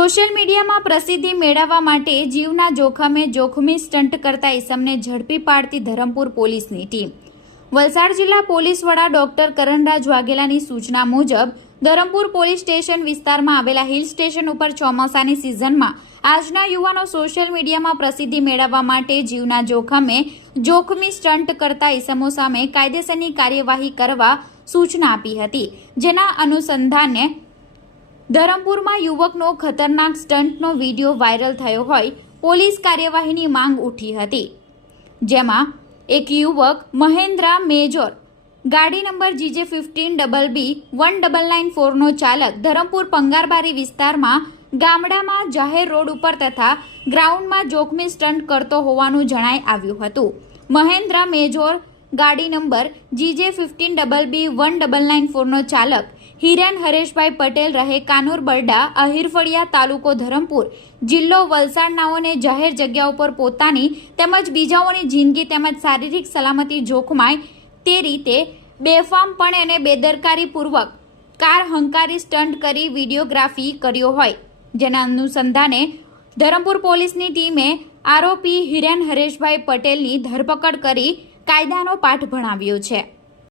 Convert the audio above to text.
Social મીડિયામાં પ્રસિદ્ધિ મેળવવા માટે જીવના જોખમે જોખમી સ્ટન્ટ કરતા ઇસમને ઝડપી પાડતી ધરમપુર પોલીસની ટીમ. વલસાડ જિલ્લા પોલીસ વડા ડોક્ટર કરણરાજ વાઘેલાની સૂચના મુજબ, ધરમપુર પોલીસ સ્ટેશન વિસ્તારમાં આવેલા હિલ સ્ટેશન ઉપર ચોમાસાની સિઝનમાં આજના યુવાનો સોશિયલ મીડિયામાં પ્રસિદ્ધિ મેળવવા માટે જીવના જોખમે જોખમી સ્ટન્ટ કરતા ઇસમો સામે કાયદેસરની કાર્યવાહી કરવા સૂચના આપી હતી, જેના અનુસંધાને ધરમપુરમાં યુવકનો ખતરનાક સ્ટન્ટનો વીડિયો વાયરલ થયો હોય પોલીસ કાર્યવાહીની માંગ ઉઠી હતી. જેમાં એક યુવક, મહેન્દ્રા મેજોર, ગાડી number GJ fifteen double B one double nine ફોરનો ચાલક ધરમપુર પંગારબારી વિસ્તારમાં ગામડામાં જાહેર રોડ ઉપર તથા ગ્રાઉન્ડમાં જોખમી સ્ટન્ટ કરતો હોવાનું જણાઈ આવ્યું હતું. મહેન્દ્રા મેજોર, ગાડી number GJ fifteen double B one double nine ફોરનો ચાલક હિરેન હરેશભાઈ પટેલ રહે કાનુર બરડા, અહિરફળિયા તાલુકો ધરમપુર. જિલ્લો વલસાડનાઓને જાહેર જગ્યા ઉપર પોતાની તેમજ બીજાઓની જિંદગી તેમજ શારીરિક સલામતી જોખમાય તે રીતે બેફામપણે અને બેદરકારીપૂર્વક કાર હંકારી સ્ટન્ટ કરી વિડીયોગ્રાફી કર્યો હોય. જેના અનુસંધાને ધરમપુર પોલીસની ટીમે આરોપી હિરેન હરેશભાઈ પટેલની ધરપકડ કરી કાયદાનો પાઠ ભણાવ્યો છે.